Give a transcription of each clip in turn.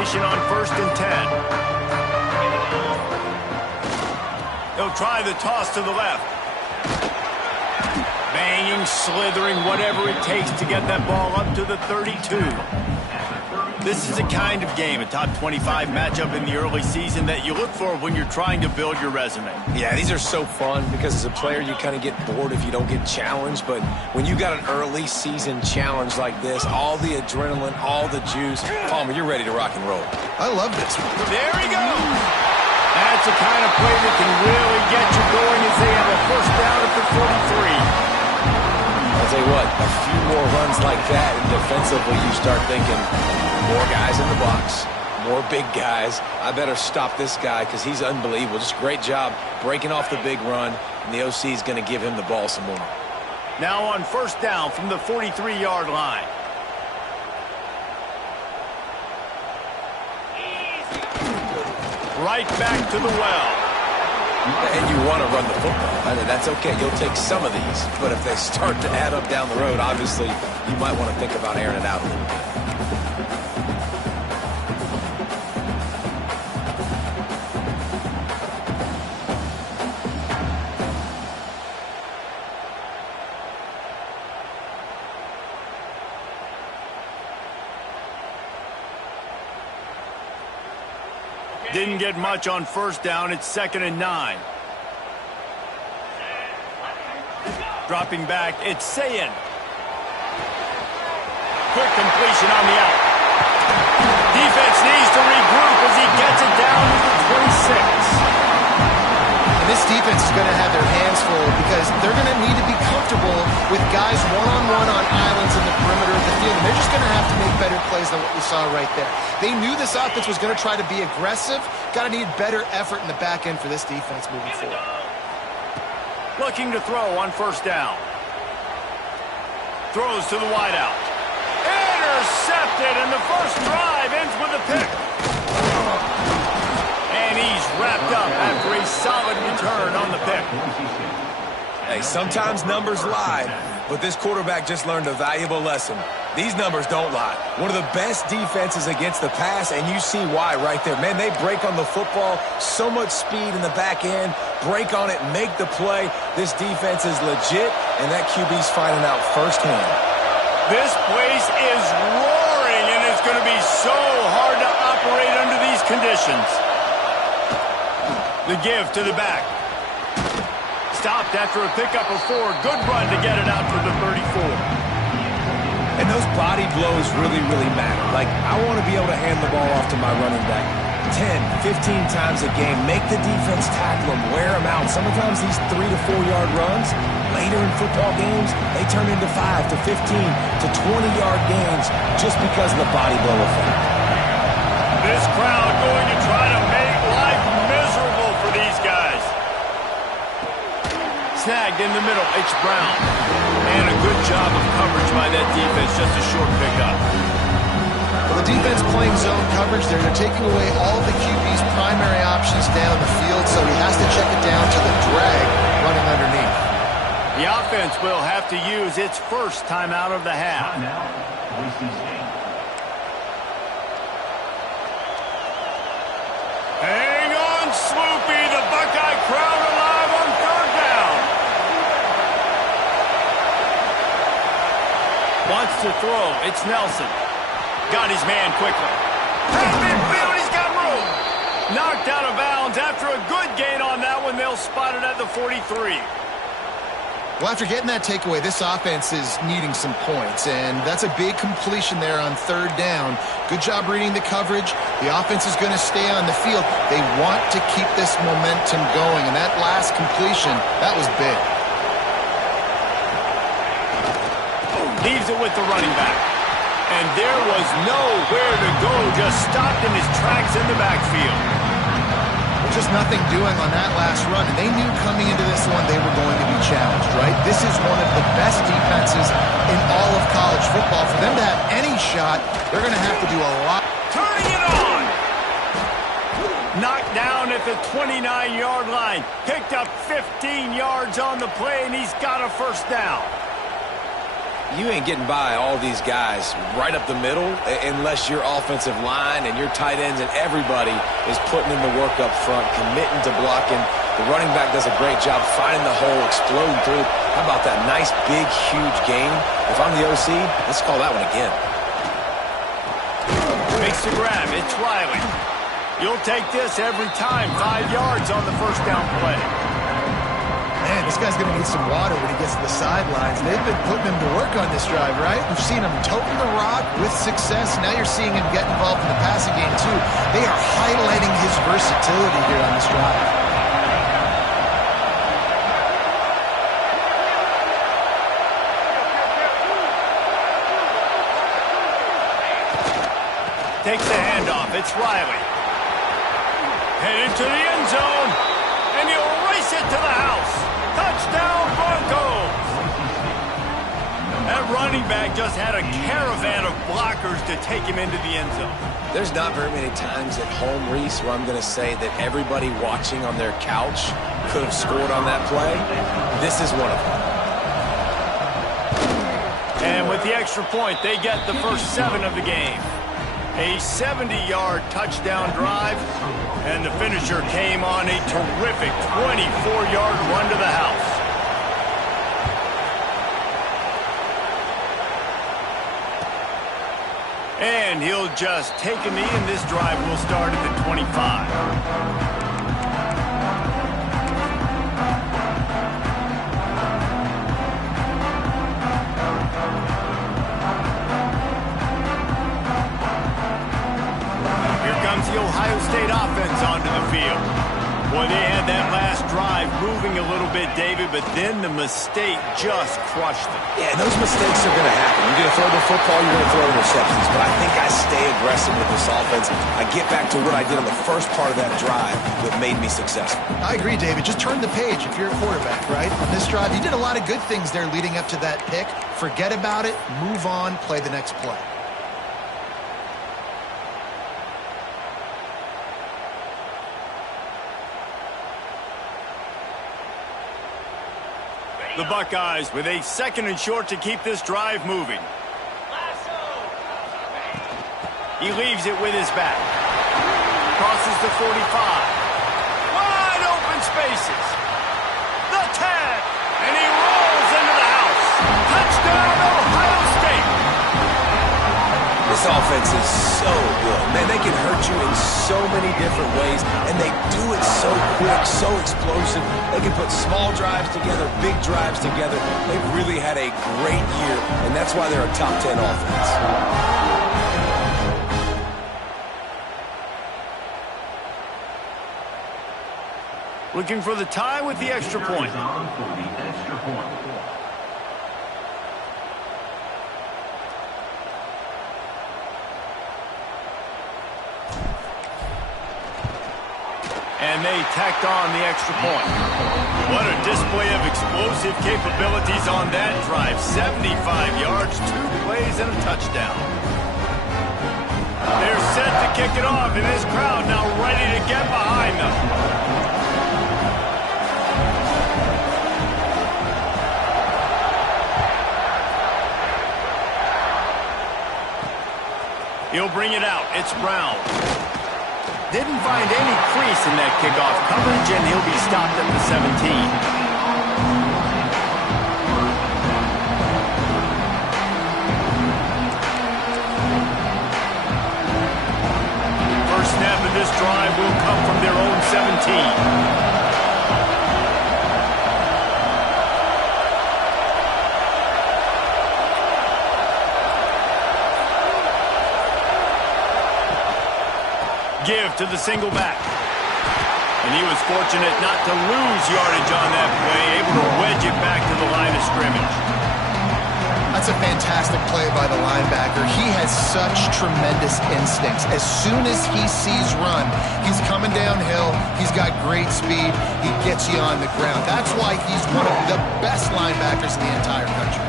formation on 1st and 10. He'll try the toss to the left. Banging, slithering, whatever it takes to get that ball up to the 32. This is a kind of game, a top 25 matchup in the early season that you look for when you're trying to build your resume. Yeah, these are so fun because as a player you kind of get bored if you don't get challenged, but when you got an early season challenge like this, all the adrenaline, all the juice, Palmer, you're ready to rock and roll. I love this. There he goes! That's the kind of play that can really get you going as they have a first down at the 43. I'll tell you what, a few more runs like that, and defensively you start thinking, more guys in the box, more big guys. I better stop this guy because he's unbelievable. Just great job breaking off the big run, and the OC is going to give him the ball some more. Now on 1st down from the 43-yard line. Right back to the well. And you want to run the football. I mean, that's okay. You'll take some of these. But if they start to add up down the road, obviously, you might want to think about airing it out a little bit. Didn't get much on 1st down. It's 2nd and 9. Dropping back, it's Sayin. Quick completion on the out. Defense needs to regroup as he gets it down to the 26. And this defense is going to have their hands full because they're going to need to be comfortable with guys one-on-one on islands in the perimeter of the field. And they're just going to have to make better plays than what we saw right there. They knew this offense was going to try to be aggressive. Got to need better effort in the back end for this defense moving forward. Looking to throw on 1st down. Throws to the wideout. Intercepted, and the first drive ends with a pick. And he's wrapped up after a solid return on the pick. Hey, sometimes numbers lie, but this quarterback just learned a valuable lesson. These numbers don't lie. One of the best defenses against the pass, and you see why right there. Man, they break on the football, so much speed in the back end, break on it, make the play. This defense is legit, and that QB's finding out firsthand. This place is roaring, and it's going to be so hard to operate under these conditions. The give to the back. Stopped after a pickup of 4. Good run to get it out to the 34. And those body blows really, really matter. Like, I want to be able to hand the ball off to my running back 10, 15 times a game. Make the defense tackle them, wear them out. Sometimes these 3 to 4 yard runs, later in football games, they turn into 5 to 15 to 20-yard gains just because of the body blow effect. This crowd going to try to make life miserable for these guys. Snagged in the middle, it's Brown. And a good job of coverage by that defense, just a short pickup. Well, the defense playing zone coverage there. They're taking away all of the QB's primary options down the field, so he has to check it down to the drag running underneath. The offense will have to use its first timeout of the half. Hang on, Swoopy. The Buckeye crowd alive on 3rd down. Wants to throw. It's Nelson. Got his man quickly. Has midfield. He's got room. Knocked out of bounds after a good gain on that one. They'll spot it at the 43. Well, after getting that takeaway, this offense is needing some points, and that's a big completion there on 3rd down. Good job reading the coverage. The offense is going to stay on the field. They want to keep this momentum going, and that last completion, that was big. Leaves it with the running back. And there was nowhere to go, just stopped in his tracks in the backfield. Just nothing doing on that last run, and they knew coming into this one they were going to be challenged, right? This is one of the best defenses in all of college football. For them to have any shot, they're going to have to do a lot. Turning it on! Knocked down at the 29-yard line. Picked up 15 yards on the play, and he's got a first down. You ain't getting by all these guys right up the middle unless your offensive line and your tight ends and everybody is putting in the work up front, committing to blocking. The running back does a great job finding the hole, exploding through. How about that nice, big, huge gain? If I'm the OC, let's call that one again. Makes the grab. It's Riley. You'll take this every time. 5 yards on the first down play. Man, this guy's going to need some water when he gets to the sidelines. They've been putting him to work on this drive, right? We've seen him toting the rock with success. Now you're seeing him get involved in the passing game, too. They are highlighting his versatility here on this drive. Takes the handoff. It's Riley. Headed to the end zone. And he'll race it to the house. Touchdown, Broncos. That running back just had a caravan of blockers to take him into the end zone. There's not very many times at home, Reese, where I'm going to say that everybody watching on their couch could have scored on that play. This is one of them. And with the extra point, they get the first 7 of the game. A 70-yard touchdown drive, and the finisher came on a terrific 24-yard run to the house. And he'll just take a knee, and this drive will start at the 25. The Ohio State offense onto the field. Boy, they had that last drive moving a little bit, David, but then the mistake just crushed them. Yeah, those mistakes are going to happen. You're going to throw the football, you're going to throw interceptions, but I think I stay aggressive with this offense. I get back to what I did on the first part of that drive that made me successful. I agree, David. Just turn the page if you're a quarterback, right? On this drive, you did a lot of good things there leading up to that pick. Forget about it, move on, play the next play. The Buckeyes with a 2nd and short to keep this drive moving. He leaves it with his back. Crosses the 45. Wide open spaces. The 10. And he rolls into the house. Touchdown, Ohio State. This offense is so good. Man, they can hurt you in so many different ways, and they do it so quick, so explosive. They can put small drives together, big drives together. They've really had a great year, and that's why they're a top 10 offense. Looking for the tie with the extra point. And they tacked on the extra point. What a display of explosive capabilities on that drive. 75 yards, 2 plays, and a touchdown. They're set to kick it off, and this crowd now ready to get behind them. He'll bring it out. It's Brown. Didn't find any crease in that kickoff coverage, and he'll be stopped at the 17. First snap of this drive will come from their own 17. Give to the single back. And he was fortunate not to lose yardage on that play, able to wedge it back to the line of scrimmage. That's a fantastic play by the linebacker. He has such tremendous instincts. As soon as he sees run, he's coming downhill. He's got great speed. He gets you on the ground. That's why he's one of the best linebackers in the entire country.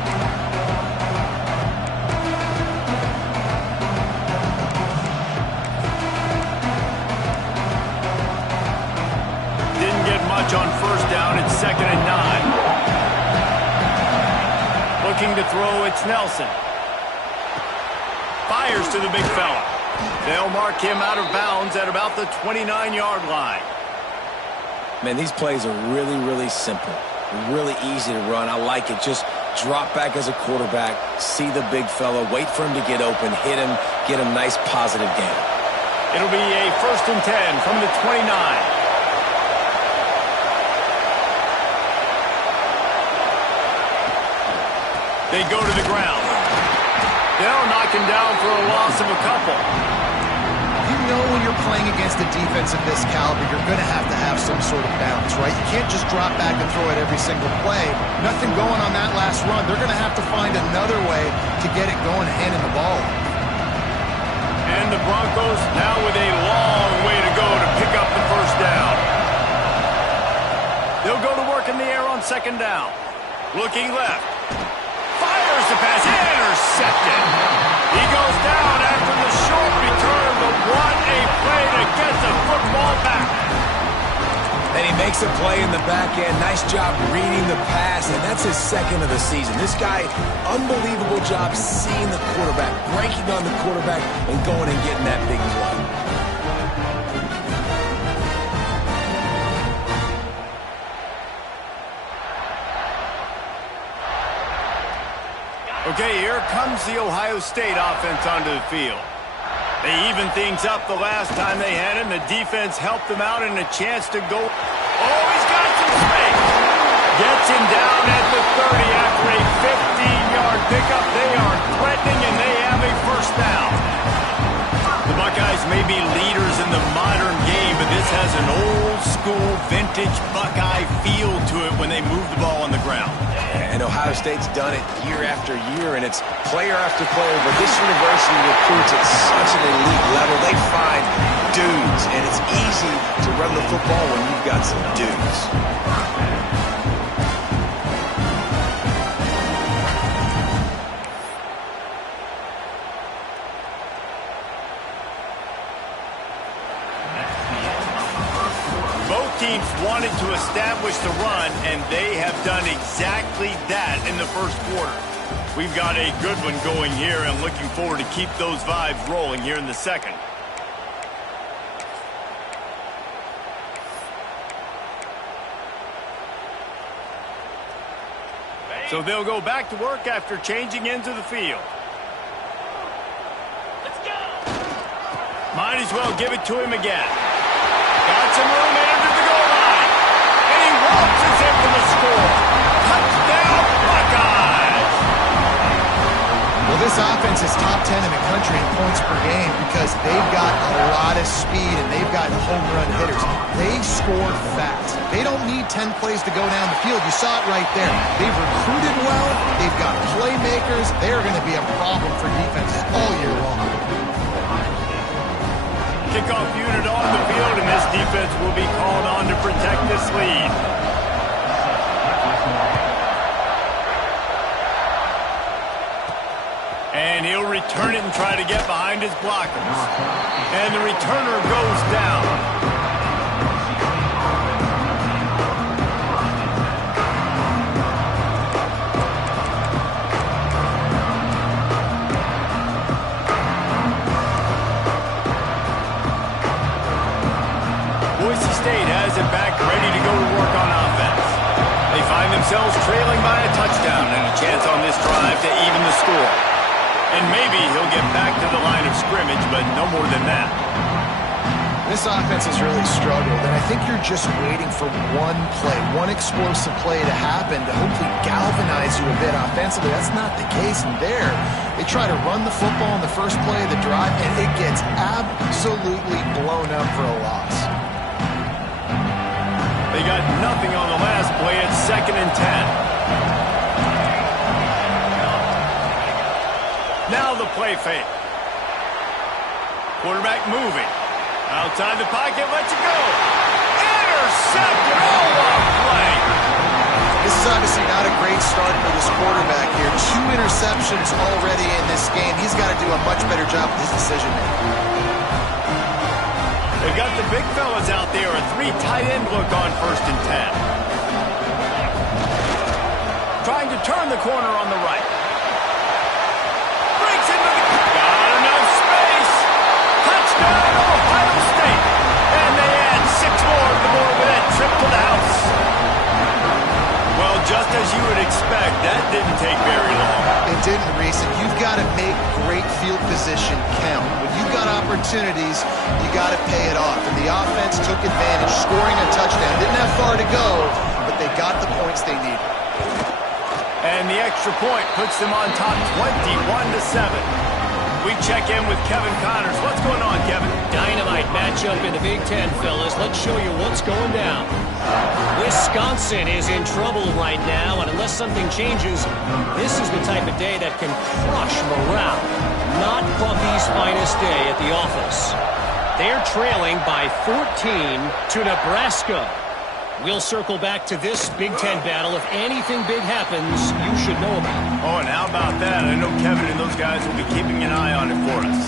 On 1st down, it's 2nd and 9. Looking to throw, it's Nelson. Fires to the big fella. They'll mark him out of bounds at about the 29-yard line. Man, these plays are really, really simple. Really easy to run. I like it. Just drop back as a quarterback, see the big fella, wait for him to get open, hit him, get a nice positive gain. It'll be a 1st and 10 from the 29. They go to the ground. They'll knock him down for a loss of a couple. You know when you're playing against a defense of this caliber, you're going to have some sort of balance, right? You can't just drop back and throw it every single play. Nothing going on that last run. They're going to have to find another way to get it going, handing the ball. And the Broncos now with a long way to go to pick up the 1st down. They'll go to work in the air on 2nd down. Looking left. Fires the pass. Intercepted. He goes down after the short return, but what a play to get the football back. And he makes a play in the back end. Nice job reading the pass, and that's his 2nd of the season. This guy, unbelievable job seeing the quarterback, breaking on the quarterback, and going and getting that big play. Okay, here comes the Ohio State offense onto the field. They evened things up the last time they had him. The defense helped them out and a chance to go. Oh, he's got some space. Gets him down at the 30 after a 15-yard pickup. They are threatening, and they have a 1st down. The Buckeyes may be leaders in the modern game, but this has an old-school, vintage Buckeye feel to it when they move the ball on the ground. And Ohio State's done it year after year, and it's player after player. But this university recruits at such an elite level. They find dudes, and it's easy to run the football when you've got some dudes. Teams wanted to establish the run, and they have done exactly that in the 1st quarter. We've got a good one going here, and looking forward to keep those vibes rolling here in the 2nd. So they'll go back to work after changing into the field. Let's go. Might as well give it to him again. Got some room into the goal line. And he waltzes in for the score. Touchdown, Buckeyes! Well, this offense is top 10 in the country in points per game because they've got a lot of speed and they've got home run hitters. They score fast. They don't need 10 plays to go down the field. You saw it right there. They've recruited well. They've got playmakers. They're going to be a problem for defenses all year long. Kickoff unit on the field, and this defense will be called on to protect this lead. And he'll return it and try to get behind his blockers. And the returner goes down. State has it back, ready to go to work on offense. They find themselves trailing by a touchdown and a chance on this drive to even the score. And maybe he'll get back to the line of scrimmage, but no more than that. This offense has really struggled, and I think you're just waiting for one play, one explosive play to happen to hopefully galvanize you a bit offensively. That's not the case in there. They try to run the football in the first play of the drive, and it gets absolutely blown up for a loss. They got nothing on the last play. It's 2nd and 10. Now the play fake. Quarterback moving. Outside the pocket, lets it go. Intercepted. Oh, what a play. This is obviously not a great start for this quarterback here. 2 interceptions already in this game. He's got to do a much better job with his decision-making. They've got the big fellas out there. A 3 tight end look on 1st and 10. trying to turn the corner on the right. Breaks into the... Got enough space. Touchdown, Ohio State. And they add 6 more to the board with that trip to the house. Well, just as you would expect, that didn't take very long. It didn't, Reese. And you've got to make great field position count. When you've got opportunities, you got to pay it off. And the offense took advantage, scoring a touchdown. Didn't have far to go, but they got the points they needed. And the extra point puts them on top 21-7. We check in with Kevin Connors. What's going on, Kevin? Dynamite matchup in the Big Ten, fellas. Let's show you what's going down. Wisconsin is in trouble right now, and unless something changes, this is the type of day that can crush morale. Not Bucky's finest day at the office. They're trailing by 14 to Nebraska. We'll circle back to this Big Ten battle. If anything big happens, you should know about it. Oh, and how about that? I know Kevin and those guys will be keeping an eye on it for us.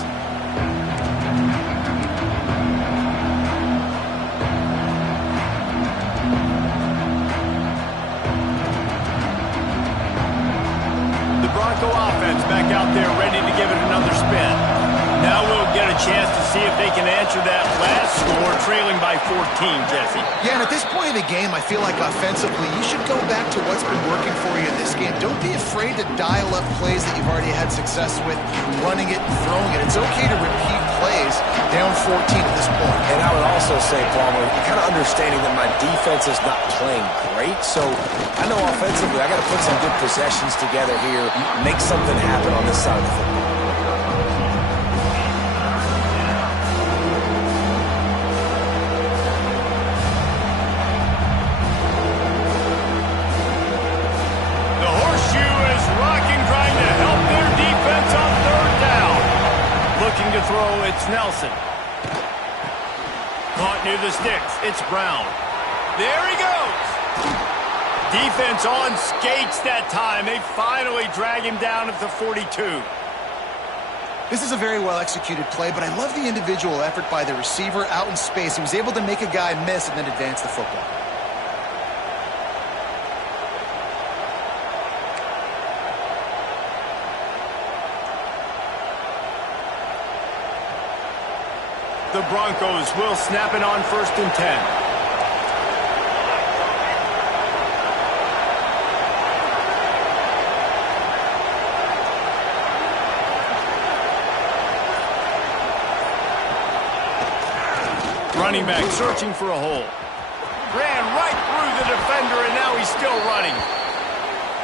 The Bronco offense back out there ready to give it another spin. Now we'll get a chance to see if they can answer that last score, trailing by 14, Jesse. Yeah, and at this point in the game, I feel like offensively, you should go back to what's been working for you in this game. Don't be afraid to dial up plays that you've already had success with, running it and throwing it. It's okay to repeat plays down 14 at this point. And I would also say, Palmer, kind of understanding that my defense is not playing great, so I know offensively I got to put some good possessions together here, make something happen on this side of the football. To throw, it's Nelson. Caught near the sticks, it's Brown. There he goes. Defense on skates that time. They finally drag him down at the 42. This is a very well-executed play, but I love the individual effort by the receiver out in space. He was able to make a guy miss and then advance the football. The Broncos will snap it on 1st and 10. Running back searching for a hole. Ran right through the defender, and now he's still running.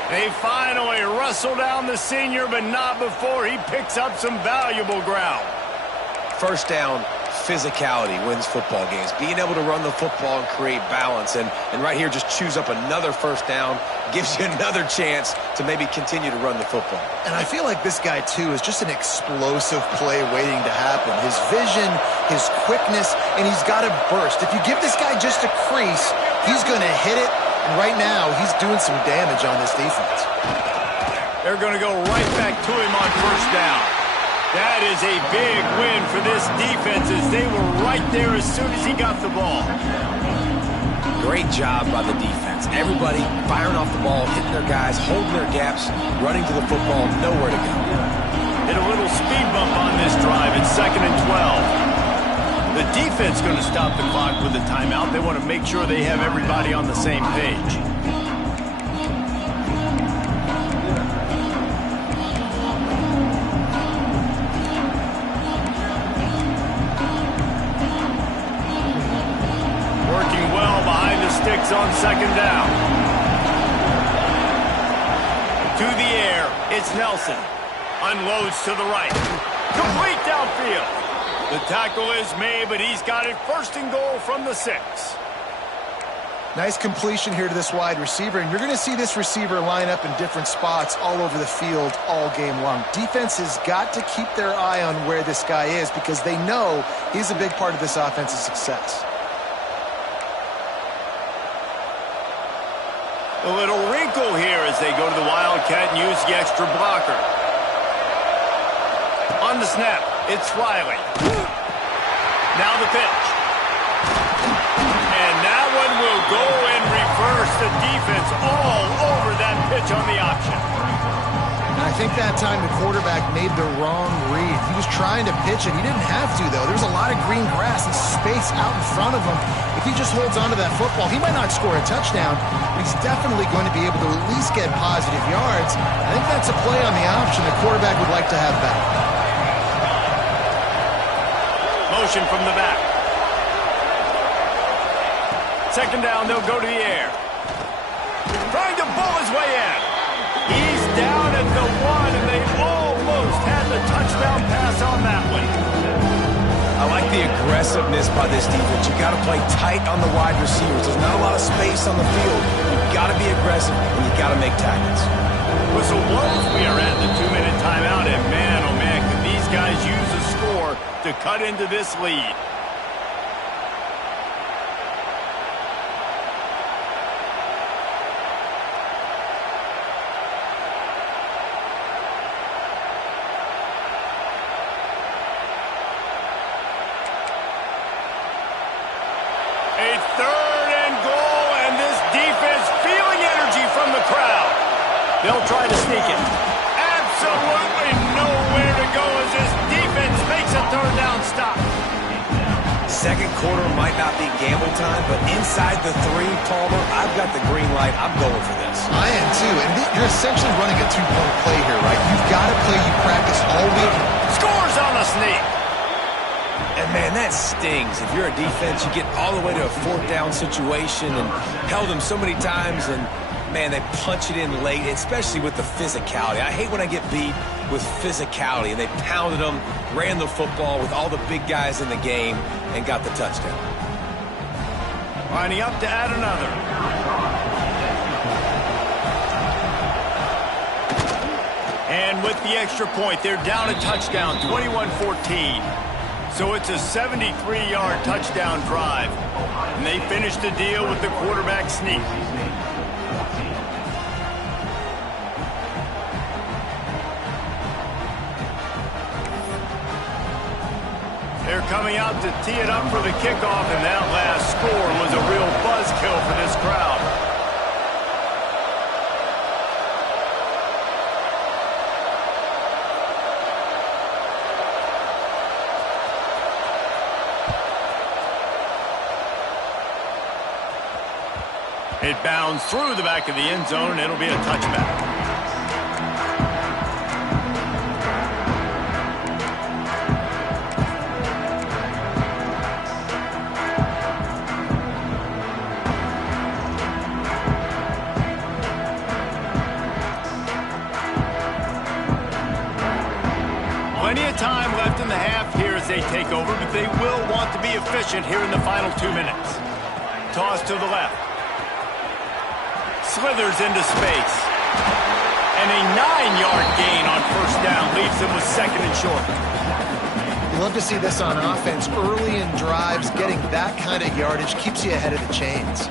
They finally wrestle down the senior, but not before he picks up some valuable ground. First down. Physicality wins football games. Being able to run the football and create balance. And right here, just choose up another first down. Gives you another chance to maybe continue to run the football. And I feel like this guy, too, is just an explosive play waiting to happen. His vision, his quickness, and he's got to burst. If you give this guy just a crease, he's going to hit it. And right now, he's doing some damage on this defense. They're going to go right back to him on 1st down. That is a big win for this defense as they were right there as soon as he got the ball. Great job by the defense. Everybody firing off the ball, hitting their guys, holding their gaps, running to the football, nowhere to go. Hit a little speed bump on this drive. It's 2nd and 12. The defense going to stop the clock with a timeout. They want to make sure they have everybody on the same page. Sticks on 2nd down. To the air, it's Nelson. Unloads to the right. Complete downfield. The tackle is made, but he's got it 1st and goal from the 6. Nice completion here to this wide receiver, and you're going to see this receiver line up in different spots all over the field all game long. Defense has got to keep their eye on where this guy is because they know he's a big part of this offense's success. A little wrinkle here as they go to the Wildcat and use the extra blocker. On the snap, it's Riley. Now the pitch. And that one will go in reverse. The defense all over that pitch on the option. And I think that time the quarterback made the wrong read. He was trying to pitch it. He didn't have to, though. There's a lot of green grass and space out in front of him. If he just holds on to that football, he might not score a touchdown, but he's definitely going to be able to at least get positive yards. I think that's a play on the option the quarterback would like to have back. Motion from the back. Second down, they'll go to the air. Trying to bull his way in. He's down at the 1, and they almost had the touchdown pass on that one. I like the aggressiveness by this defense. You got to play tight on the wide receivers. There's not a lot of space on the field. You've got to be aggressive, and you got to make tackles. Whistle blows. We are at the 2-minute timeout, and man, oh man, could these guys use a score to cut into this lead. They'll try to sneak it. Absolutely nowhere to go as this defense makes a third down stop. Second quarter might not be gamble time, but inside the 3, Palmer, I've got the green light. I'm going for this. I am too, and you're essentially running a 2-point play here, right? You've got to play you practice all week. Scores on the sneak. And, man, that stings. If you're a defense, you get all the way to a 4th down situation and held them so many times, and man, they punch it in late, especially with the physicality. I hate when I get beat with physicality, and they pounded them, ran the football with all the big guys in the game, and got the touchdown. Lining up to add another. And with the extra point, they're down a touchdown, 21-14. So it's a 73-yard touchdown drive. And they finish the deal with the quarterback sneak. They're coming out to tee it up for the kickoff, and that last score was a real buzzkill for this crowd. It bounds through the back of the end zone, and it'll be a touchback. Plenty of time left in the half here as they take over, but they will want to be efficient here in the final 2 minutes. Toss to the left. Slithers into space. And a 9-yard gain on first down leaves them with second and short. You love to see this on offense. Early in drives, getting that kind of yardage keeps you ahead of the chains.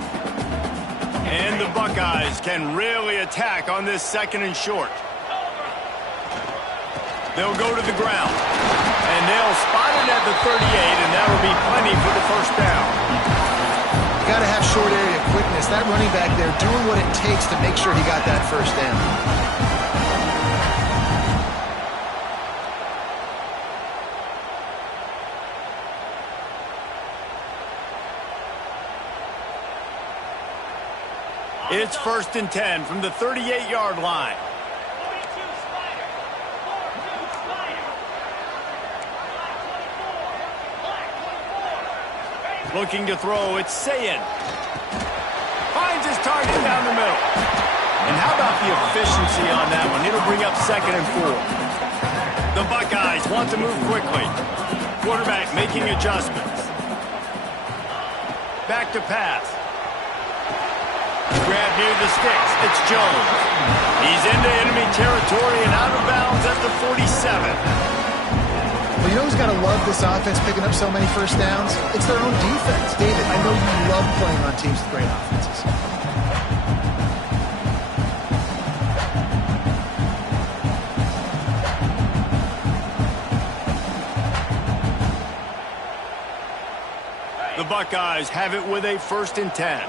And the Buckeyes can really attack on this second and short. They'll go to the ground, and they'll spot it at the 38, and that'll be plenty for the first down. You got to have short area quickness. That running back there doing what it takes to make sure he got that first down. It's 1st and 10 from the 38-yard line. Looking to throw, it's Sayin. Finds his target down the middle. And how about the efficiency on that one? It'll bring up 2nd and 4. The Buckeyes want to move quickly. Quarterback making adjustments. Back to pass. Grab near the sticks. It's Jones. He's into enemy territory and out of bounds at the 47. Well, you know who's got to love this offense picking up so many first downs? It's their own defense. David, I know you love playing on teams with great offenses. The Buckeyes have it with a 1st and 10.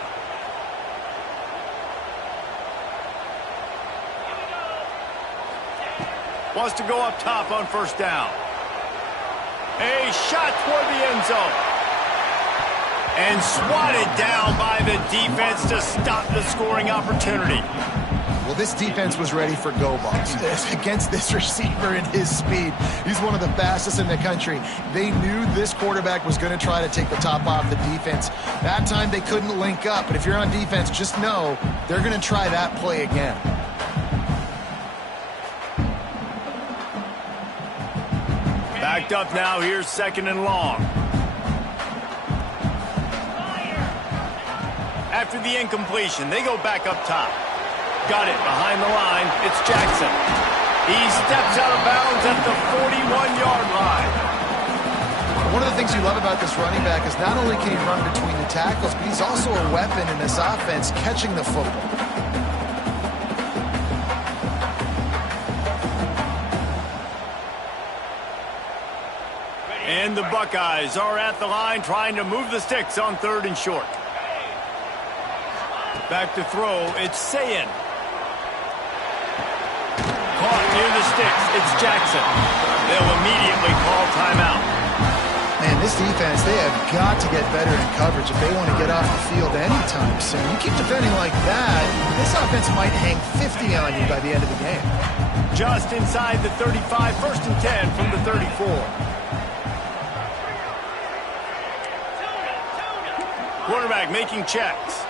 Wants to go up top on first down. A shot toward the end zone. And swatted down by the defense to stop the scoring opportunity. Well, this defense was ready for go balls against this receiver and his speed. He's one of the fastest in the country. They knew this quarterback was going to try to take the top off the defense. That time they couldn't link up, but if you're on defense, just know they're going to try that play again. Backed up now, here's 2nd and long. After the incompletion, they go back up top. Got it behind the line. It's Jackson. He steps out of bounds at the 41-yard line. One of the things you love about this running back is not only can he run between the tackles, but he's also a weapon in this offense catching the football. And the Buckeyes are at the line trying to move the sticks on 3rd and short. Back to throw, it's Sayin. Caught near the sticks, it's Jackson. They'll immediately call timeout. Man, this defense, they have got to get better in coverage if they want to get off the field anytime soon. You keep defending like that, this offense might hang 50 on you by the end of the game. Just inside the 35, 1st and 10 from the 34. Quarterback making checks.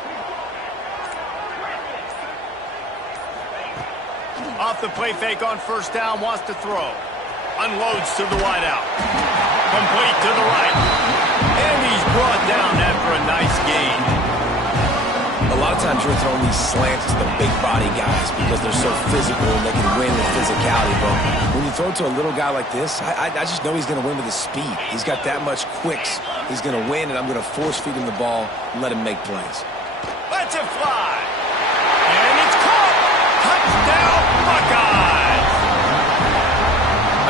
Off the play fake on first down, wants to throw. Unloads to the wideout. Complete to the right. And he's brought down after a nice gain. A lot of times you're throwing these slants to the big body guys because they're so physical and they can win with physicality. But when you throw it to a little guy like this, I just know he's going to win with his speed. He's got that much quicks. He's going to win, and I'm going to force feed him the ball and let him make plays. Let's it fly. And it's caught. Touchdown, Buckeyes.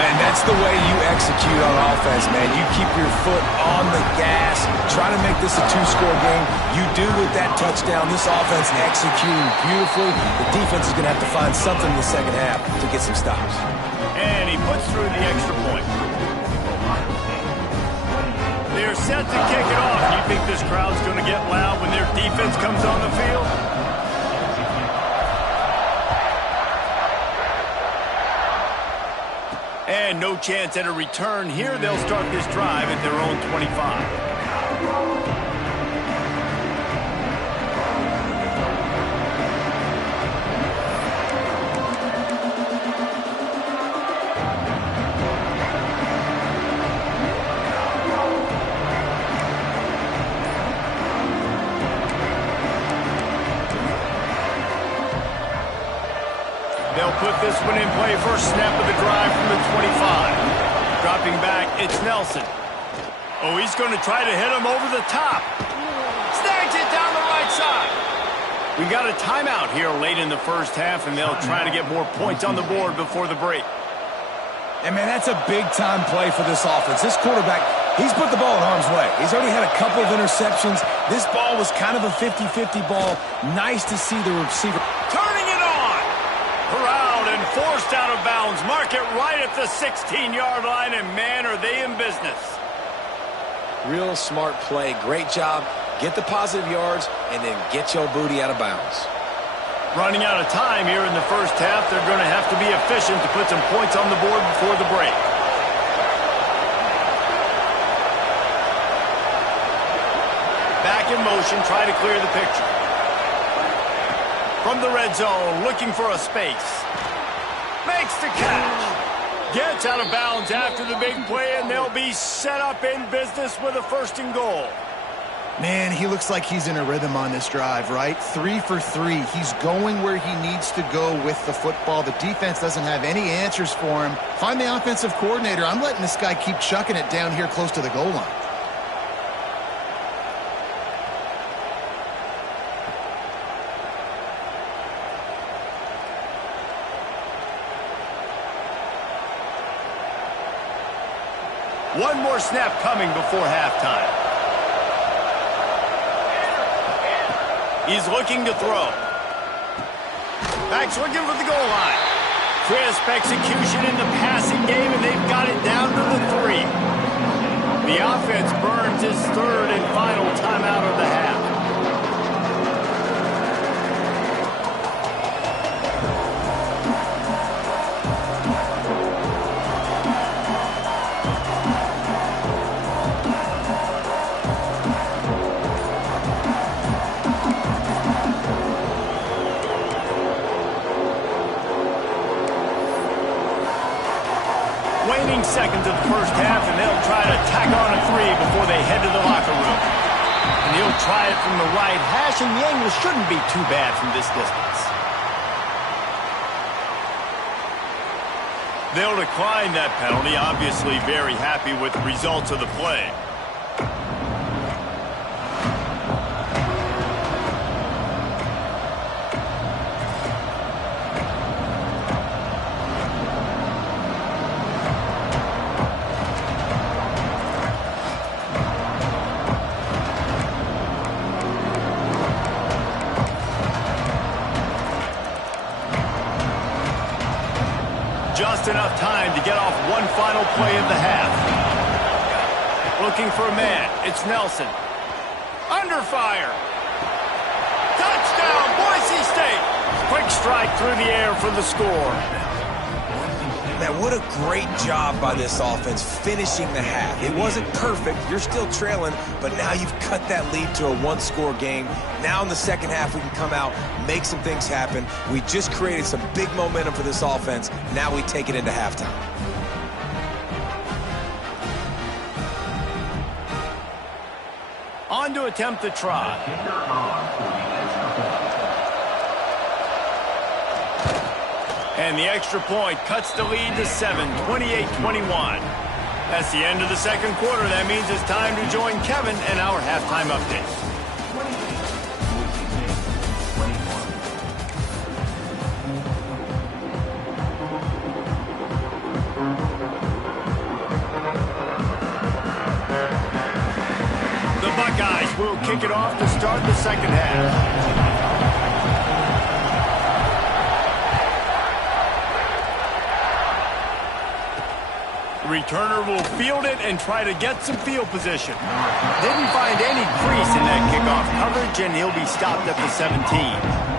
And that's the way you execute on offense, man. You keep your foot on the gas, try to make this a 2-score game. You do with that touchdown. This offense executing beautifully. The defense is going to have to find something in the second half to get some stops. And he puts through the extra point. They're set to kick it off. Do you think this crowd's going to get loud when their defense comes on the field? And no chance at a return here. They'll start this drive at their own 25. They'll put this one in play. First snap of the drive from the 25. Dropping back, it's Nelson. Oh, he's going to try to hit him over the top. Snags it down the right side. We got a timeout here late in the first half, and they'll try to get more points on the board before the break. And, man, that's a big-time play for this offense. This quarterback, he's put the ball in harm's way. He's already had a couple of interceptions. This ball was kind of a 50-50 ball. Nice to see the receiver. Turning it on. Corralled and forced out of bounds. Mark it right at the 16-yard line, and, man, are they in business. Real smart play. Great job. Get the positive yards, and then get your booty out of bounds. Running out of time here in the first half. They're going to have to be efficient to put some points on the board before the break. Back in motion, try to clear the picture. From the red zone, looking for a space. Makes the catch. Gets out of bounds after the big play, and they'll be set up in business with a 1st and goal. Man, he looks like he's in a rhythm on this drive, right? 3 for 3. He's going where he needs to go with the football. The defense doesn't have any answers for him. Find the offensive coordinator. I'm letting this guy keep chucking it down here close to the goal line. One more snap coming before halftime. He's looking to throw. Back's looking for the goal line. Crisp execution in the passing game, and they've got it down to the 3. The offense burns his third and final timeout of the half. Waning seconds of the first half, and they'll try to tack on a 3 before they head to the locker room. And he'll try it from the right hash, and the angle shouldn't be too bad from this distance. They'll decline that penalty, obviously very happy with the results of the play. Just enough time to get off one final play of the half. Looking for a man. It's Nelson. Under fire. Touchdown, Boise State. Quick strike through the air for the score. Man, what a great job by this offense finishing the half. It wasn't perfect. You're still trailing, but now you've cut that lead to a one-score game. Now in the second half, we can come out, make some things happen. We just created some big momentum for this offense. Now we take it into halftime. On to attempt the try. And the extra point cuts the lead to 7, 28-21. That's the end of the second quarter. That means it's time to join Kevin and our halftime update. The Buckeyes will kick it off to start the second half. Returner will field it and try to get some field position. Didn't find any crease in that kickoff coverage, and he'll be stopped at the 17.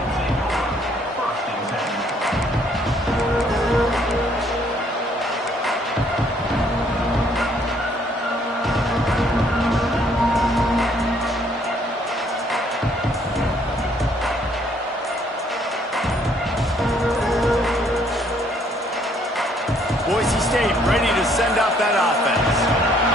Boise State ready to send out that offense.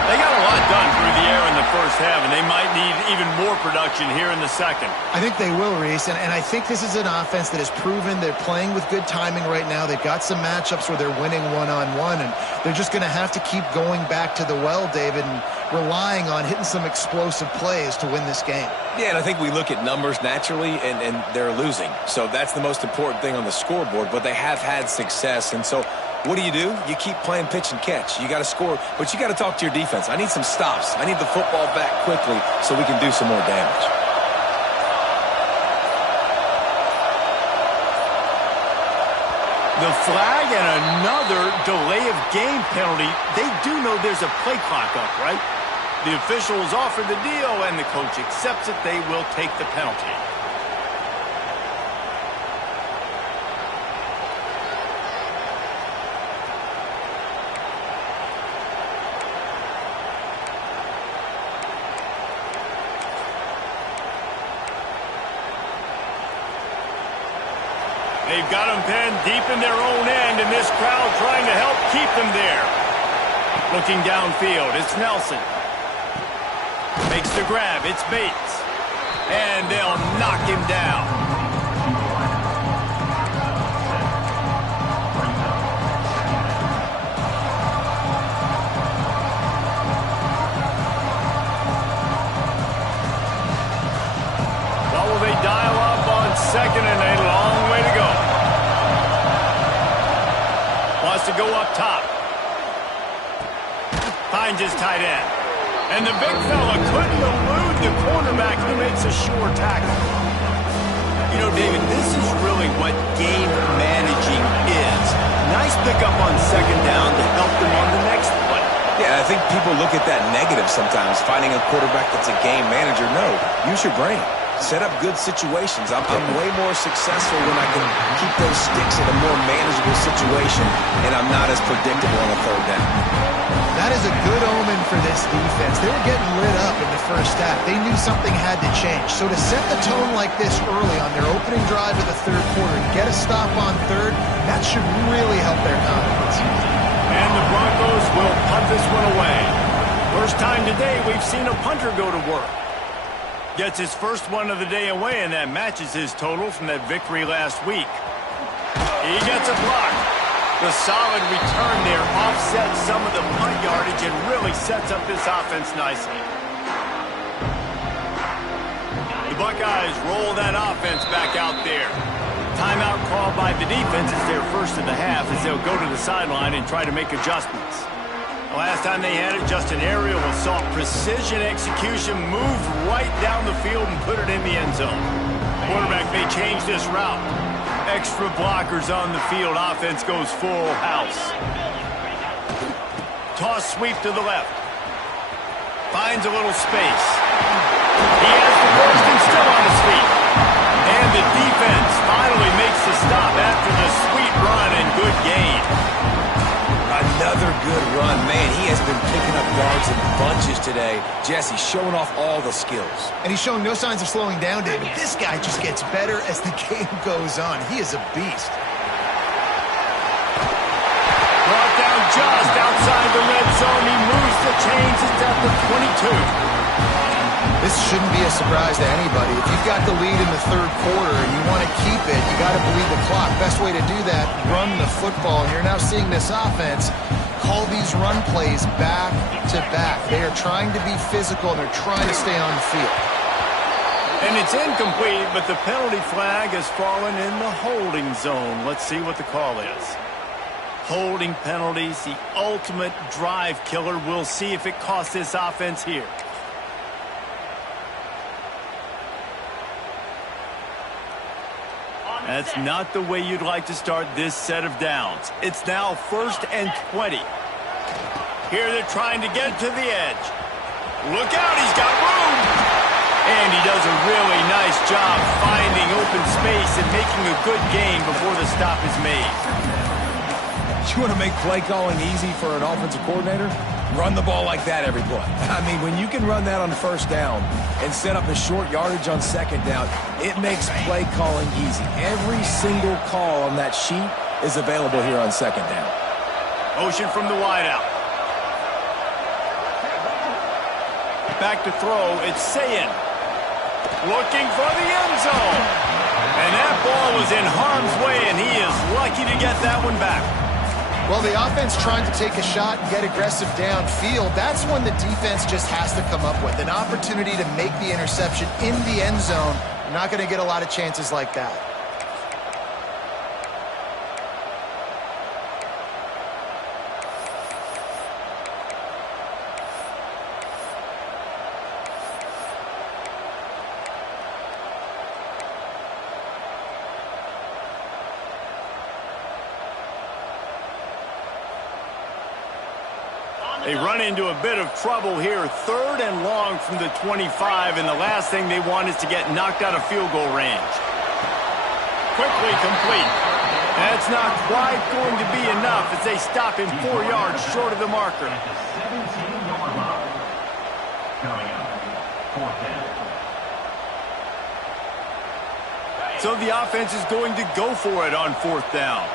They got a lot done through the air in the first half, and they might need even more production here in the second. I think they will, Reese, and I think this is an offense that has proven they're playing with good timing right now. They've got some matchups where they're winning one-on-one, and they're just going to have to keep going back to the well, David, and relying on hitting some explosive plays to win this game. Yeah, and I think we look at numbers naturally, and they're losing. So that's the most important thing on the scoreboard, but they have had success, and so what do? You keep playing pitch and catch. You got to score, but you got to talk to your defense. I need some stops. I need the football back quickly so we can do some more damage. The flag and another delay of game penalty. They do know there's a play clock up, right? The officials offer the deal, and the coach accepts it. They will take the penalty. They've got them pinned deep in their own end, and this crowd trying to help keep them there. Looking downfield, it's Nelson. Makes the grab, it's Bates. And they'll knock him down. Well, will they dial up on second and a long way to go? Wants to go up top. Finds his tight end. And the big fella couldn't elude the cornerback who makes a sure tackle. You know, David, this is really what game managing is. Nice pickup on second down to help them on the next play. Yeah, I think people look at that negative sometimes, finding a quarterback that's a game manager. No, use your brain. Set up good situations. I'm way more successful when I can keep those sticks in a more manageable situation, and I'm not as predictable on a third down. That is a good omen for this defense. They were getting lit up in the first half. They knew something had to change. So to set the tone like this early on their opening drive of the third quarter and get a stop on third, that should really help their confidence. And the Broncos will punt this one away. First time today we've seen a punter go to work. Gets his first one of the day away, and that matches his total from that victory last week. He gets a block. The solid return there offsets some of the punt yardage and really sets up this offense nicely. The Buckeyes roll that offense back out there. Timeout called by the defense is their first of the half as they'll go to the sideline and try to make adjustments. The last time they had it, just an aerial assault. Precision execution, moved right down the field and put it in the end zone. Quarterback may change this route. Extra blockers on the field. Offense goes full house. Toss sweep to the left. Finds a little space. He has the burst and still on his feet. And the defense finally makes the stop after the sweet run and good gain. Another good run. Man, he has been picking up yards in bunches today. Jesse showing off all the skills. And he's showing no signs of slowing down, David. This guy just gets better as the game goes on. He is a beast. Brought down just outside the red zone. He moves the chains. It's at the 22. This shouldn't be a surprise to anybody. If you've got the lead in the third quarter and you want to keep it, you got to bleed the clock. Best way to do that, run the football. And you're now seeing this offense call these run plays back to back. They are trying to be physical, and they're trying to stay on the field. And it's incomplete, but the penalty flag has fallen in the holding zone. Let's see what the call is. Holding penalties, the ultimate drive killer. We'll see if it costs this offense here. That's not the way you'd like to start this set of downs. It's now 1st and 20. Here they're trying to get to the edge. Look out, he's got room. And he does a really nice job finding open space and making a good gain before the stop is made. You want to make play calling easy for an offensive coordinator? Run the ball like that every play. I mean, when you can run that on first down and set up the short yardage on second down, it makes play calling easy. Every single call on that sheet is available here on second down. Motion from the wideout. Back to throw, it's Sayin. Looking for the end zone. And that ball was in harm's way, and he is lucky to get that one back. Well, the offense trying to take a shot and get aggressive downfield, that's when the defense just has to come up with an opportunity to make the interception in the end zone. You're not going to get a lot of chances like that. They run into a bit of trouble here. 3rd and long from the 25, and the last thing they want is to get knocked out of field goal range. Quickly complete. That's not quite going to be enough as they stop him 4 yards short of the marker. So the offense is going to go for it on 4th down.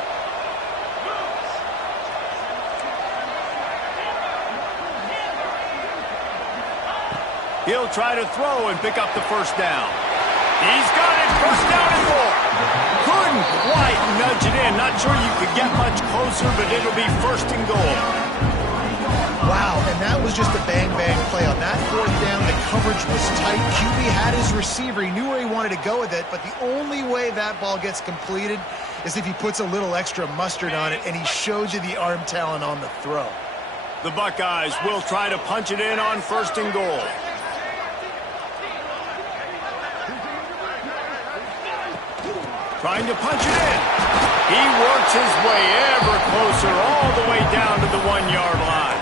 He'll try to throw and pick up the first down. He's got it, first down and more. Couldn't quite nudge it in. Not sure you could get much closer, but it'll be 1st and goal. Wow, and that was just a bang-bang play. On that 4th down, the coverage was tight. QB had his receiver. He knew where he wanted to go with it, but the only way that ball gets completed is if he puts a little extra mustard on it, and he shows you the arm talent on the throw. The Buckeyes will try to punch it in on 1st and goal. Trying to punch it in. He works his way ever closer all the way down to the 1-yard line.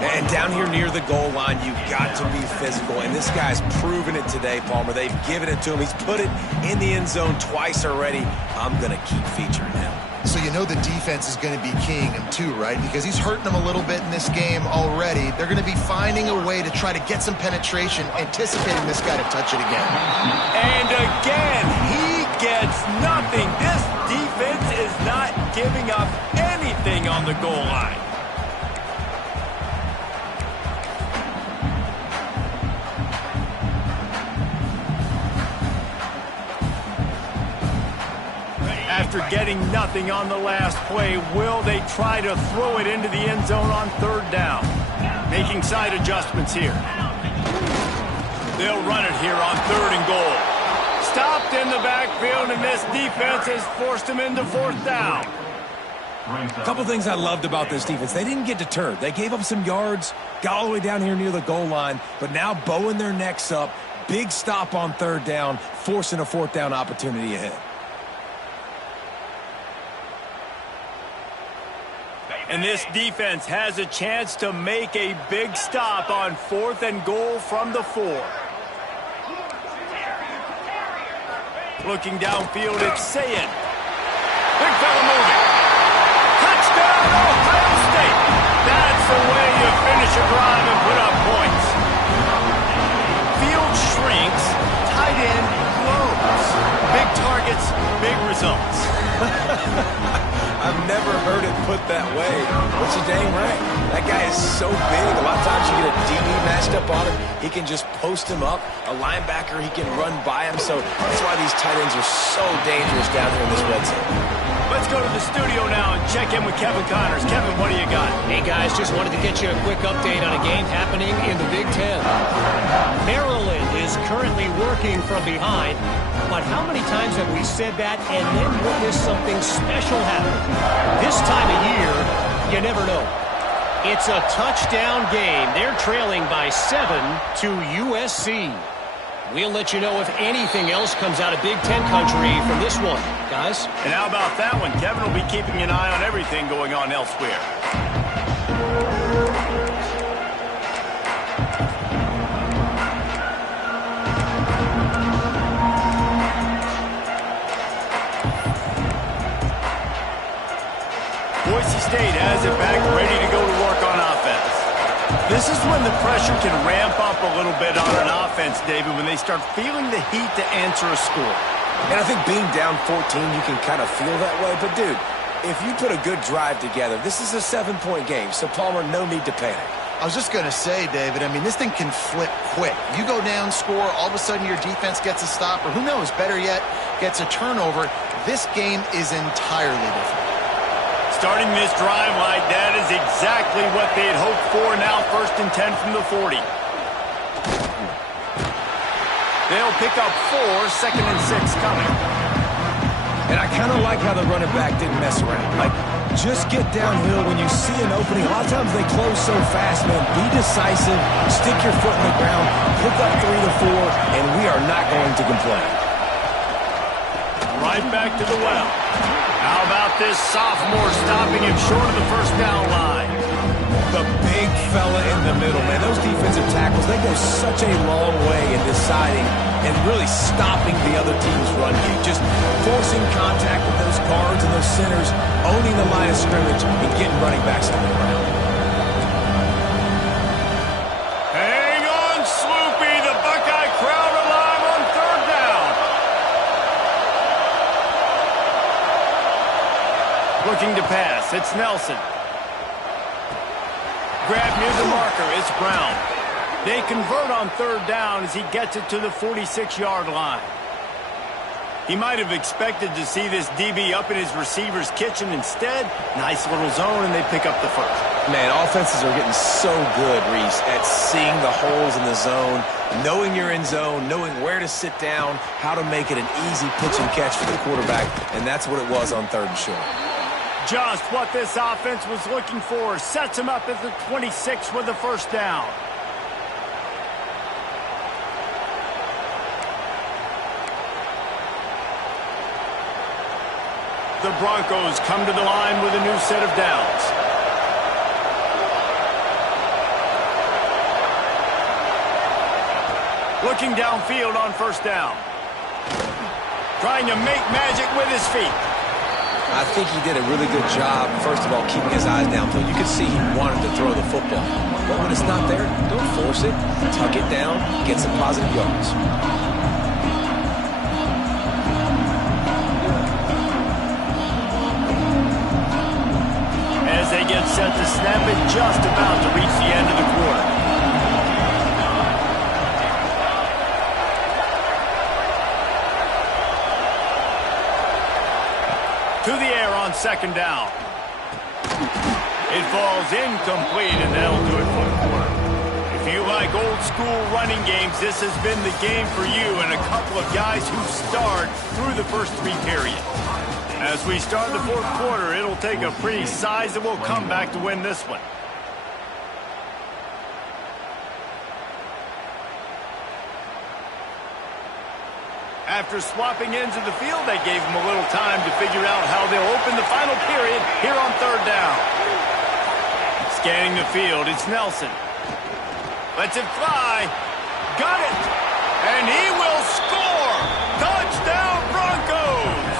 And down here near the goal line, you've got to be physical. And this guy's proven it today, Palmer. They've given it to him. He's put it in the end zone twice already. I'm going to keep featuring him. So you know the defense is going to be keying him too, right? Because he's hurting them a little bit in this game already. They're going to be finding a way to try to get some penetration, anticipating this guy to touch it again. And again, he gets nothing. This defense is not giving up anything on the goal line. After getting nothing on the last play, will they try to throw it into the end zone on 3rd down? Making side adjustments here. They'll run it here on 3rd and goal. Stopped in the backfield, and this defense has forced him into 4th down. A couple things I loved about this defense. They didn't get deterred. They gave up some yards, got all the way down here near the goal line, but now bowing their necks up. Big stop on 3rd down, forcing a 4th down opportunity ahead. And this defense has a chance to make a big stop on 4th and goal from the 4. Looking downfield, it's Saying. Big fella moving. Touchdown, Ohio State. That's the way you finish a drive and put up points. Field shrinks, tight end grows. Big targets, big results. I've never heard it put that way, but you're dang right. That guy is so big. A lot of times you get a DB matched up on him. He can just post him up. A linebacker, he can run by him. So that's why these tight ends are so dangerous down here in this red zone. Let's go to the studio now and check in with Kevin Connors. Kevin, what do you got? Hey, guys, just wanted to get you a quick update on a game happening in the Big Ten. Maryland is currently working from behind, but how many times have we said that and then witnessed something special happen? This time of year, you never know. It's a touchdown game. They're trailing by 7 to USC. We'll let you know if anything else comes out of Big Ten country from this one, guys. And how about that one? Kevin will be keeping an eye on everything going on elsewhere. Boise State has it back, ready to go to work on offense. This is when the pressure can ramp up a little bit on an offense, David, when they start feeling the heat to answer a score. And I think being down 14, you can kind of feel that way. But, dude, if you put a good drive together, this is a 7-point game. So, Palmer, no need to panic. I was just going to say, David, I mean, this thing can flip quick. You go down, score, all of a sudden your defense gets a stop, or who knows, better yet, gets a turnover. This game is entirely different. Starting this drive like that is exactly what they had hoped for. Now 1st and 10 from the 40. They'll pick up 4, 2nd and 6 coming. And I kind of like how the running back didn't mess around. Like, just get downhill when you see an opening. A lot of times they close so fast, man. Be decisive, stick your foot in the ground, pick up 3 to 4, and we are not going to complain. Right back to the well. How about this sophomore stopping him short of the 1st down line? The big fella in the middle, man. Those defensive tackles, they go such a long way in deciding and really stopping the other team's run game. Just forcing contact with those guards and those centers, owning the line of scrimmage, and getting running backs on the ground. Hang on, Sloopy. The Buckeye crowd alive on 3rd down. Looking to pass. It's Nelson. Grab near the marker. It's Brown. They convert on 3rd down as he gets it to the 46-yard line. He might have expected to see this DB up in his receiver's kitchen. Instead, nice little zone, and they pick up the 1st. Man, offenses are getting so good, Reese, at seeing the holes in the zone, knowing you're in zone, knowing where to sit down, how to make it an easy pitch and catch for the quarterback, and that's what it was on 3rd and short. Just what this offense was looking for. Sets him up at the 26 with the 1st down. The Broncos come to the line with a new set of downs. Looking downfield on first down. Trying to make magic with his feet. I think he did a really good job, first of all, keeping his eyes downfield. You could see he wanted to throw the football. But when it's not there, don't force it. Tuck it down, get some positive yards. As they get set to snap it, just about to reach the end of the quarter. To the air on second down. It falls incomplete, and that'll do it for the quarter. If you like old school running games, this has been the game for you and a couple of guys who start through the first three periods. As we start the fourth quarter, it'll take a pretty sizable comeback to win this one. After swapping ends of the field, they gave him a little time to figure out how they'll open the final period here on third down. Scanning the field, it's Nelson. Lets it fly. Got it. And he will score. Touchdown, Broncos.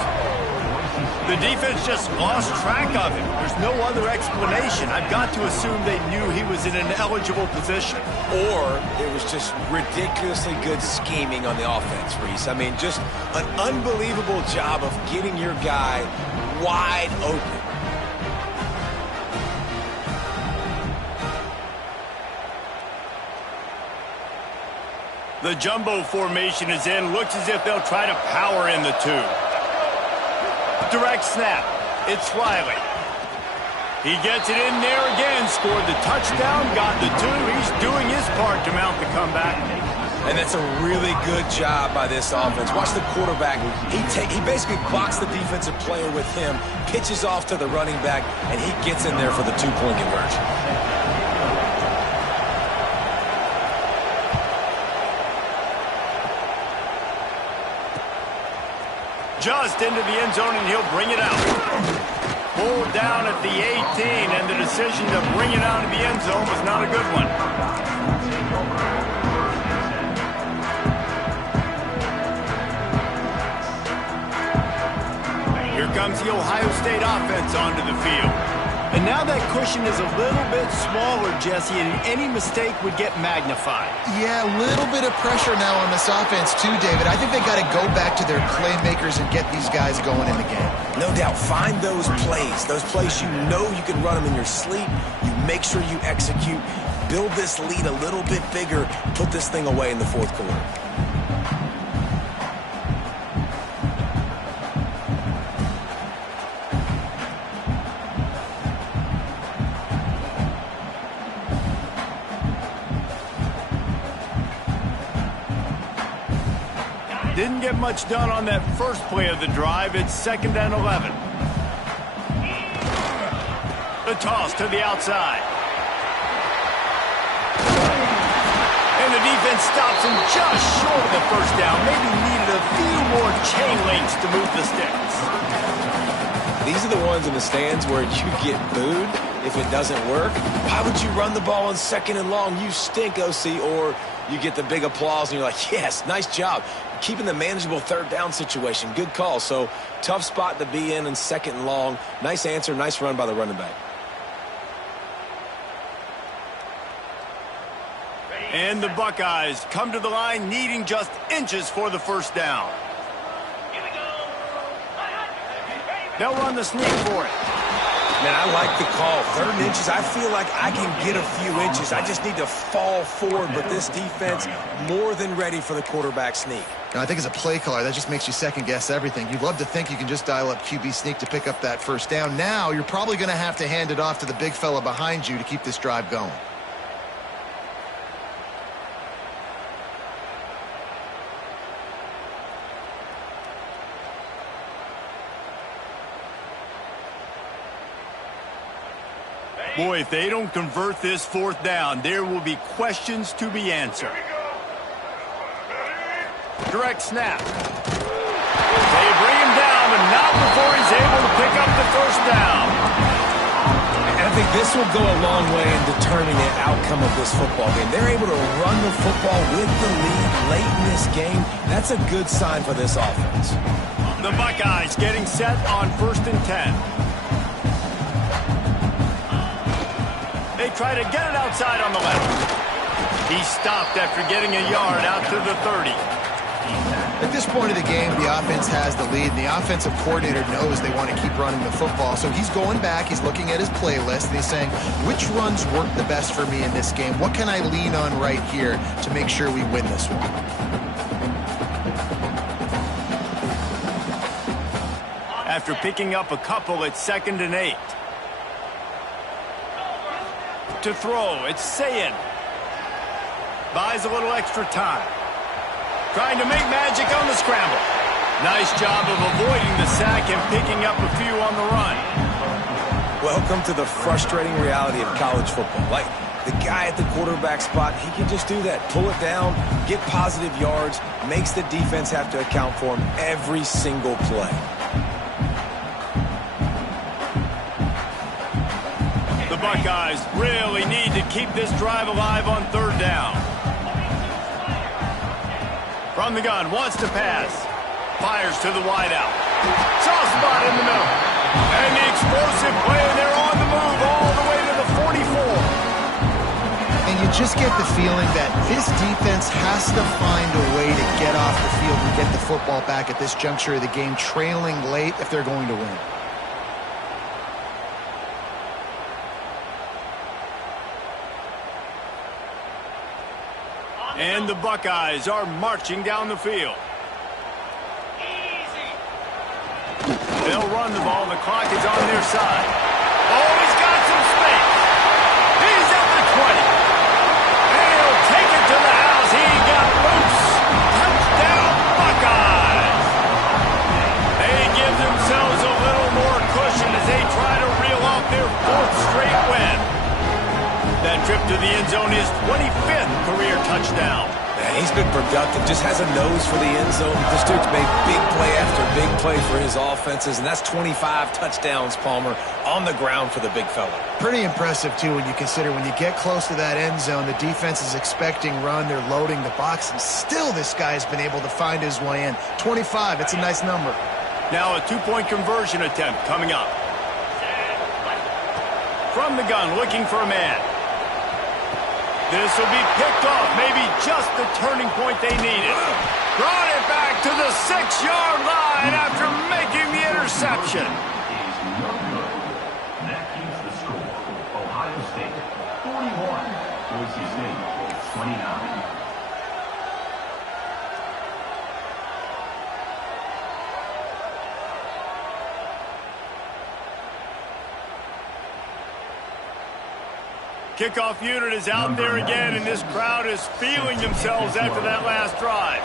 The defense just lost track of him. There's no other explanation. I've got to assume they knew he was in an eligible position. Or it was just ridiculously good scheming on the offense, Reese. I mean, just an unbelievable job of getting your guy wide open. The jumbo formation is in. Looks as if they'll try to power in the two. Direct snap. It's Riley. He gets it in there again. Scored the touchdown. Got the two. He's doing his part to mount the comeback. And that's a really good job by this offense. Watch the quarterback. He basically blocks the defensive player with him, pitches off to the running back, and he gets in there for the two-point conversion. Just into the end zone, and he'll bring it out. Pulled down at the 18, and the decision to bring it out of the end zone was not a good one. Here comes the Ohio State offense onto the field. And now that cushion is a little bit smaller, Jesse, and any mistake would get magnified. Yeah, a little bit of pressure now on this offense too, David. I think they got to go back to their playmakers and get these guys going in the game. No doubt. Find those plays you know you can run them in your sleep. You make sure you execute. Build this lead a little bit bigger. Put this thing away in the fourth quarter. Didn't get much done on that first play of the drive. It's 2nd and 11. The toss to the outside. And the defense stops him just short of the first down. Maybe needed a few more chain links to move the sticks. These are the ones in the stands where you get booed if it doesn't work. Why would you run the ball on 2nd and long? You stink, OC. Or you get the big applause and you're like, yes, nice job. Keeping the manageable third down situation. Good call. So tough spot to be in 2nd and long. Nice answer, nice run by the running back. And the Buckeyes come to the line needing just inches for the first down. They'll run the sneak for it. Man, I like the call. 3rd and inches, I feel like I can get a few inches. I just need to fall forward, but this defense more than ready for the quarterback sneak. Now, I think as a play caller, that just makes you second-guess everything. You'd love to think you can just dial up QB sneak to pick up that first down. Now, you're probably going to have to hand it off to the big fella behind you to keep this drive going. Boy, if they don't convert this 4th down, there will be questions to be answered. Direct snap. They bring him down but not before he's able to pick up the first down. And I think this will go a long way in determining the outcome of this football game. They're able to run the football with the lead late in this game. That's a good sign for this offense. The Buckeyes getting set on 1st and 10. They try to get it outside on the left. He stopped after getting a yard out to the 30. At this point of the game, the offense has the lead, and the offensive coordinator knows they want to keep running the football. So he's going back, he's looking at his playlist, and he's saying, which runs work the best for me in this game? What can I lean on right here to make sure we win this one? After picking up a couple, it's 2nd and 8. To throw, it's Sayin. Buys a little extra time. Trying to make magic on the scramble. Nice job of avoiding the sack and picking up a few on the run. Welcome to the frustrating reality of college football. Like, the guy at the quarterback spot, he can just do that. Pull it down, get positive yards, makes the defense have to account for him every single play. The Buckeyes really need to keep this drive alive on 3rd down. From the gun, wants to pass. Fires to the wideout. Soft spot in the middle. And the explosive play, they're on the move all the way to the 44. And you just get the feeling that this defense has to find a way to get off the field and get the football back at this juncture of the game, trailing late if they're going to win. And the Buckeyes are marching down the field. They'll run the ball. The clock is on their side. Oh, he's got some space. He's at the 20. And he'll take it to the house. He got loose. Touchdown, Buckeyes. They give themselves a little more cushion as they try to reel off their 4th straight win. That trip to the end zone is 25th career touchdown. Man, he's been productive, just has a nose for the end zone. This dude's made big play after big play for his offenses, and that's 25 touchdowns, Palmer, on the ground for the big fella. Pretty impressive, too, when you consider when you get close to that end zone, the defense is expecting run, they're loading the box, and still this guy's been able to find his way in. 25, it's a nice number. Now a 2-point conversion attempt coming up. From the gun, looking for a man. This will be picked off, maybe just the turning point they needed. Brought it back to the 6-yard line after making the interception. That keeps the score. Ohio State 41, Boise State 29. Kickoff unit is out there again, and this crowd is feeling themselves after that last drive.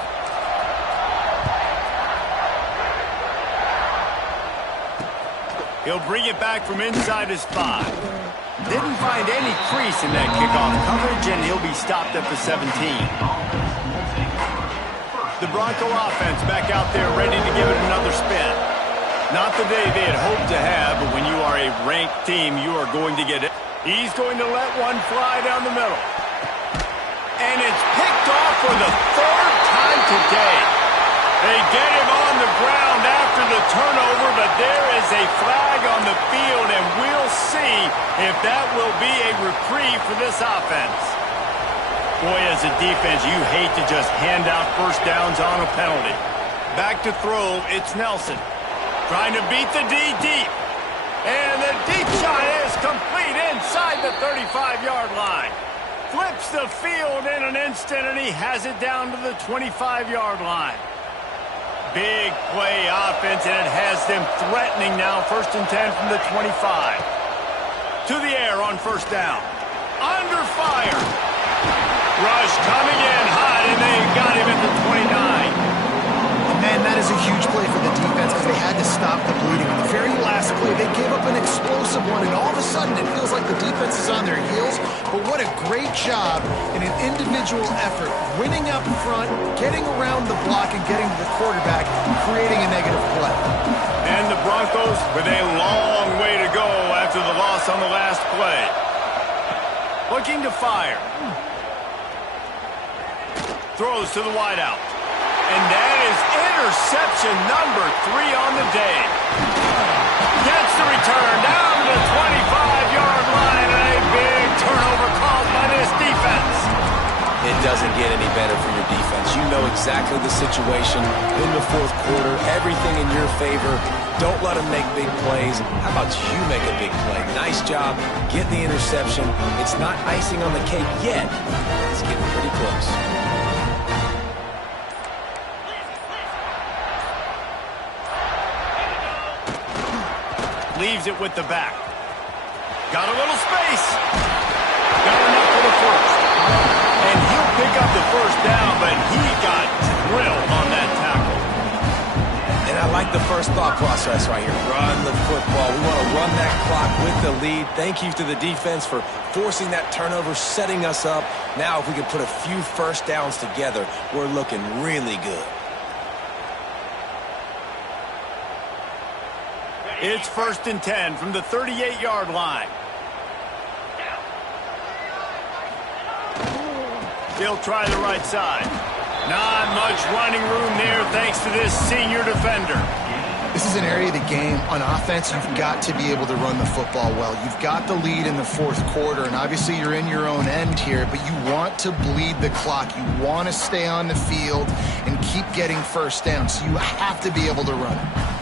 He'll bring it back from inside his 5. Didn't find any crease in that kickoff coverage, and he'll be stopped at the 17. The Bronco offense back out there ready to give it another spin. Not the day they had hoped to have, but when you are a ranked team, you are going to get it. He's going to let one fly down the middle. And it's picked off for the 3rd time today. They get him on the ground after the turnover, but there is a flag on the field, and we'll see if that will be a reprieve for this offense. Boy, as a defense, you hate to just hand out first downs on a penalty. Back to throw, it's Nelson. Trying to beat the D deep. And the deep shot is complete inside the 35-yard line. Flips the field in an instant, and he has it down to the 25-yard line. Big play offense, and it has them threatening now. 1st and 10 from the 25. To the air on 1st down. Under fire. Rush coming in hot, and they got him at the 29. Man, that is a huge play for the defense because they had to stop the bleeding. On the very last play, they gave up an explosive one, and all of a sudden it feels like the defense is on their heels. But what a great job in an individual effort, winning up front, getting around the block, and getting to the quarterback, creating a negative play. And the Broncos with a long way to go after the loss on the last play. Looking to fire. Throws to the wideout. And that is interception number 3 on the day. Gets the return down to the 25-yard line. And a big turnover caused by this defense. It doesn't get any better for your defense. You know exactly the situation in the fourth quarter. Everything in your favor. Don't let them make big plays. How about you make a big play? Nice job. Get the interception. It's not icing on the cake yet. It's getting pretty close. Leaves it with the back. Got a little space. Got enough for the first. And he'll pick up the first down, but he got drilled on that tackle. And I like the first thought process right here. Run the football. We want to run that clock with the lead. Thank you to the defense for forcing that turnover, setting us up. Now if we can put a few first downs together, we're looking really good. It's 1st and 10 from the 38-yard line. He'll try the right side. Not much running room there thanks to this senior defender. This is an area of the game. On offense, you've got to be able to run the football well. You've got the lead in the fourth quarter, and obviously you're in your own end here, but you want to bleed the clock. You want to stay on the field and keep getting first down, so you have to be able to run it.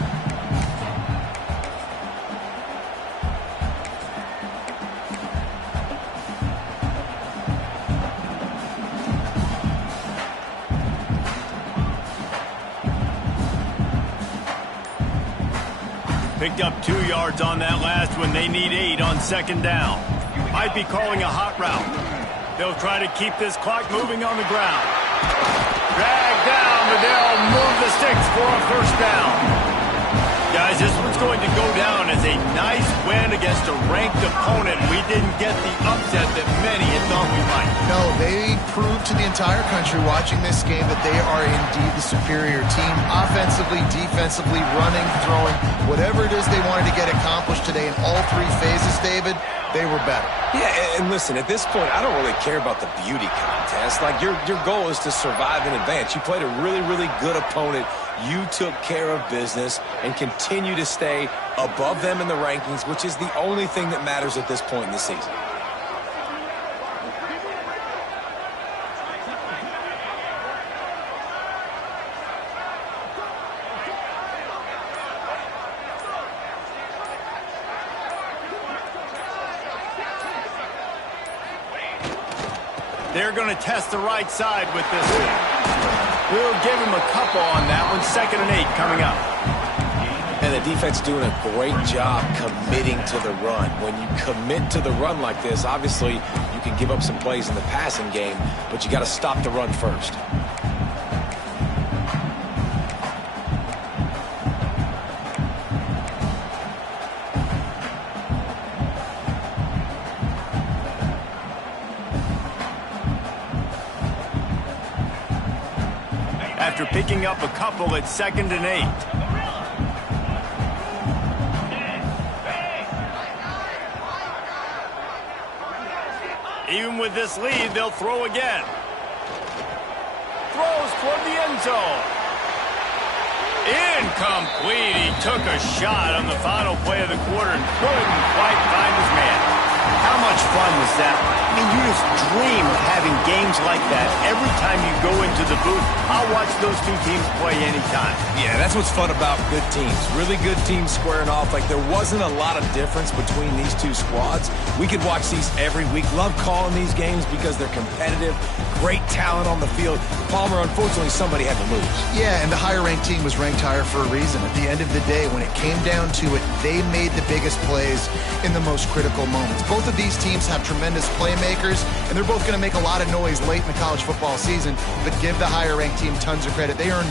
Picked up 2 yards on that last one. They need 8 on 2nd down. Might be calling a hot route. They'll try to keep this clock moving on the ground. Dragged down, but they'll move the sticks for a first down. Guys, this one's going to go down as a nice win against a ranked opponent. We didn't get the upset that many had thought we might. No, they proved to the entire country watching this game that they are indeed the superior team. Offensively, defensively, running, throwing, whatever it is they wanted to get accomplished today in all 3 phases, David, they were better. Yeah, and listen, at this point, I don't really care about the beauty contest. Like, your goal is to survive and advance. You played a really, really good opponent. You took care of business and continue to stay above them in the rankings, which is the only thing that matters at this point in the season. They're going to test the right side with this one. We'll give him a couple on that one. 2nd and 8 coming up. And the defense doing a great job committing to the run. When you commit to the run like this, obviously you can give up some plays in the passing game, but you got to stop the run first. After picking up a couple at 2nd and 8. Even with this lead, they'll throw again. Throws toward the end zone. Incomplete. He took a shot on the final play of the quarter and couldn't quite find his man. How much fun was that? I mean, you just dream of having games like that every time you go into the booth. I'll watch those 2 teams play anytime. Yeah, that's what's fun about good teams. Really good teams squaring off. Like, there wasn't a lot of difference between these 2 squads. We could watch these every week. Love calling these games because they're competitive. Great talent on the field. Palmer, unfortunately, somebody had to lose. Yeah, and the higher-ranked team was ranked higher for a reason. At the end of the day, when it came down to it, they made the biggest plays in the most critical moments. Both of these teams have tremendous playmakers, and they're both going to make a lot of noise late in the college football season, but give the higher-ranked team tons of credit. They earned